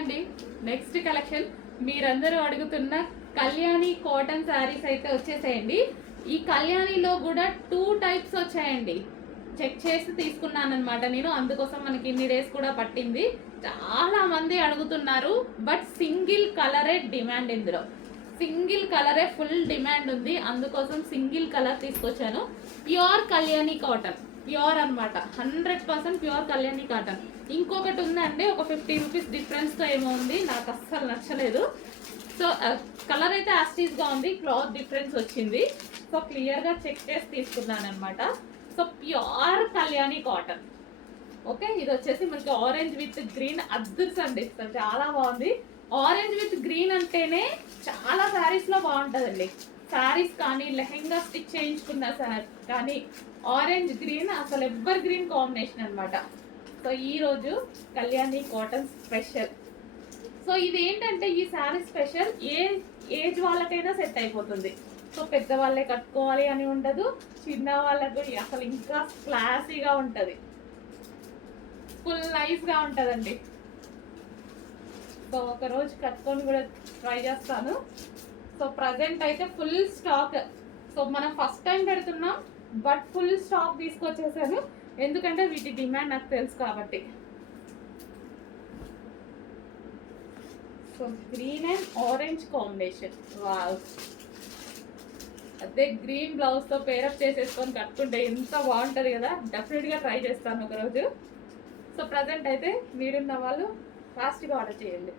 అండి next collection మీరందరూ అడుగుతున్న కళ్యాణి కాటన్ శారీస్ అయితే వచ్చేసాయండి. ఈ కళ్యాణిలో కూడా టూ టైప్స్ వచ్చాయండి. చెక్ చేసి తీసుకున్నాను అనమాట నేను. అందుకోసం మనకి ఇన్ని డేస్ కూడా పట్టింది. చాలా మంది అడుగుతున్నారు బట్ సింగిల్ కలరే డిమాండ్ ఇందులో. సింగిల్ కలరే ఫుల్ డిమాండ్ ఉంది. అందుకోసం సింగిల్ కలర్ తీసుకొచ్చాను. ప్యూర్ కళ్యాణి కాటన్ ప్యూర్ అన్నమాట. Hundred percent pure Kalyani cotton. ఇంకొకటి ఉందండి ఒక ఫిఫ్టీ రూపీస్ డిఫరెన్స్తో ఏమో ఉంది నాకు అస్సలు నచ్చలేదు. సో కలర్ అయితే యాస్టీస్గా ఉంది క్లాత్ డిఫరెన్స్ వచ్చింది. సో క్లియర్గా చెక్ చేసి తీసుకున్నాను అనమాట so pure Kalyani cotton. Okay ఇది వచ్చేసి మనకి ఆరెంజ్ విత్ గ్రీన్ అద్దర్స్ అండి. చాలా బాగుంది. ఆరెంజ్ విత్ గ్రీన్ అంటేనే చాలా శారీస్లో బాగుంటుందండి. శారీస్ కానీ లెహెంగా స్టిచ్ చేయించుకున్న సార్. కానీ ఆరెంజ్ గ్రీన్ అసలు ఎవర్ గ్రీన్ కాంబినేషన్ అనమాట సో ఈరోజు కళ్యాణి కాటన్ స్పెషల్. సో ఇది ఏంటంటే ఈ శారీ స్పెషల్ ఏ ఏజ్ వాళ్ళకైనా సెట్ అయిపోతుంది. సో పెద్దవాళ్ళే కట్టుకోవాలి అని ఉండదు చిన్న వాళ్ళకు అసలు ఇంకా క్లాసీగా ఉంటుంది. ఫుల్ నైస్గా ఉంటుందండి. సో ఒక రోజు కట్టుకొని కూడా ట్రై చేస్తాను. సో ప్రజెంట్ అయితే ఫుల్ స్టాక్ సో మనం ఫస్ట్ టైం పెడుతున్నాం బట్ ఫుల్ స్టాక్ తీసుకొచ్చేసాను. ఎందుకంటే వీటి డిమాండ్ నాకు తెలుసు కాబట్టి. So green and orange combination wow అదే గ్రీన్ బ్లౌజ్తో పేరప్ చేసేసుకొని కట్టుకుంటే ఎంత బాగుంటుంది కదా. డెఫినెట్గా ట్రై చేస్తాను ఒకరోజు. సో ప్రజెంట్ అయితే మీరున్న వాళ్ళు ఫాస్ట్గా ఆర్డర్ చేయండి.